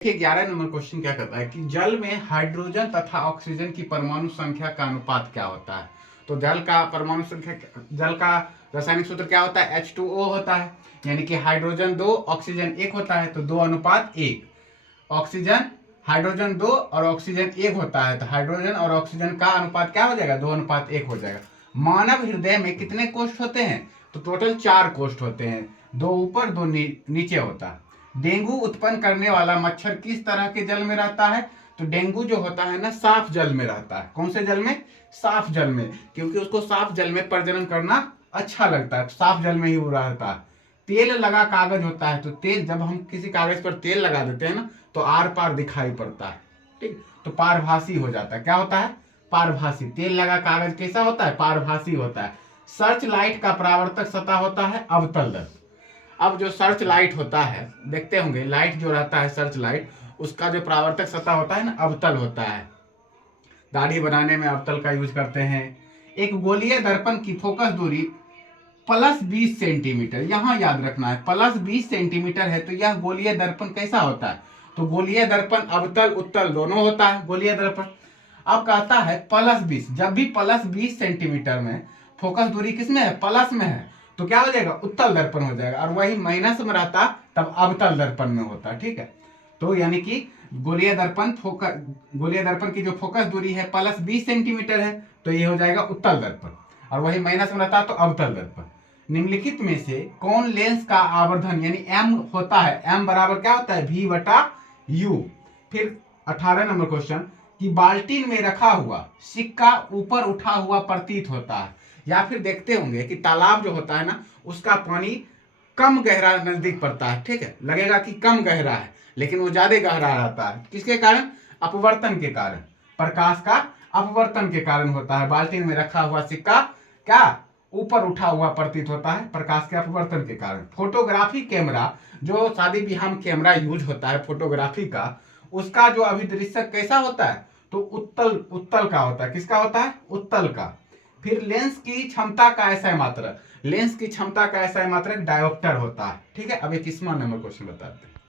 देखिए 11 number question क्या कहता है कि जल में हाइड्रोजन तथा ऑक्सीजन की परमाणु संख्या का अनुपात क्या होता है। तो जल का परमाणु संख्या, जल का रासायनिक सूत्र क्या होता है, H2O होता है। यानी कि हाइड्रोजन 2 ऑक्सीजन 1 होता है, तो 2:1। ऑक्सीजन हाइड्रोजन 2 और ऑक्सीजन 1 होता है, तो हाइड्रोजन और ऑक्सीजन का अनुपात क्या हो जाएगा, 2:1 हो जाएगा। मानव हृदय में कितने कोष्ठ होते हैं, तो टोटल 4 कोष्ठ होते हैं, 2 ऊपर 2 नीचे होता है। डेंगू उत्पन्न करने वाला मच्छर किस तरह के जल में रहता है, तो डेंगू जो होता है ना, साफ जल में रहता है। कौन से जल में, साफ जल में, क्योंकि उसको साफ जल में प्रजनन करना अच्छा लगता है, साफ जल में ही वो रहता है। तेल लगा कागज होता है, तो तेल जब हम किसी कागज पर तेल लगा देते हैं ना, तो आर पार दिखाई पड़ता है, ठीक, तो पारभासी हो जाता है। क्या होता है, पारभासी। तेल लगा कागज कैसा होता है, पारभासी होता है। सर्च लाइट का परावर्तक सतह होता है अवतल दर्पण। अब जो सर्च लाइट होता है, देखते होंगे लाइट जो रहता है सर्च लाइट, उसका जो परावर्तक सतह होता है ना, अवतल होता है। दाढ़ी बनाने में अवतल का यूज करते हैं। एक गोलीय दर्पण की फोकस दूरी +20 सेंटीमीटर, यहां याद रखना है +20 सेंटीमीटर है, तो यह गोलीय दर्पण कैसा होता है, तो गोलीय दर्पण अवतल उत्तल दोनों होता है गोलीय दर्पण। अब कहता है +20, जब भी +20 सेंटीमीटर में फोकस दूरी किसमें है, प्लस में है, तो क्या हो जाएगा, उत्तल दर्पण हो जाएगा। और वही माइनस में रहता तब अवतल दर्पण में होता, ठीक है। तो यानी कि गोलीय दर्पण की जो फोकस दूरी है +20 सेंटीमीटर है, तो ये हो जाएगा उत्तल दर्पण, और वही माइनस में रहता तो अवतल दर्पण। निम्नलिखित में से कौन लेंस का आवर्धन यानी m होता है, m बराबर क्या होता है, v/u। फिर 18 नंबर क्वेश्चन कि बाल्टीन में रखा हुआ सिक्का ऊपर उठा हुआ प्रतीत होता है। या फिर देखते होंगे कि तालाब जो होता है ना, उसका पानी कम गहरा नजदीक पड़ता है, ठीक है, लगेगा कि कम गहरा है, लेकिन वो ज्यादा गहरा रहता है। किसके कारण, अपवर्तन के कारण, प्रकाश का अपवर्तन के कारण होता है। बाल्टीन में रखा हुआ सिक्का क्या ऊपर उठा हुआ प्रतीत होता है, प्रकाश के अपवर्तन के कारण। फोटोग्राफी कैमरा, जो शादी ब्याह में कैमरा यूज होता है फोटोग्राफी का, उसका जो अभिदृश्य कैसा होता है, तो उत्तल का होता है। किसका होता है, उत्तल का। फिर लेंस की क्षमता का ऐसा मात्रक, लेंस की क्षमता का ऐसा मात्रक डायोप्टर होता है, ठीक है। अब 21वां नंबर क्वेश्चन बताते हैं।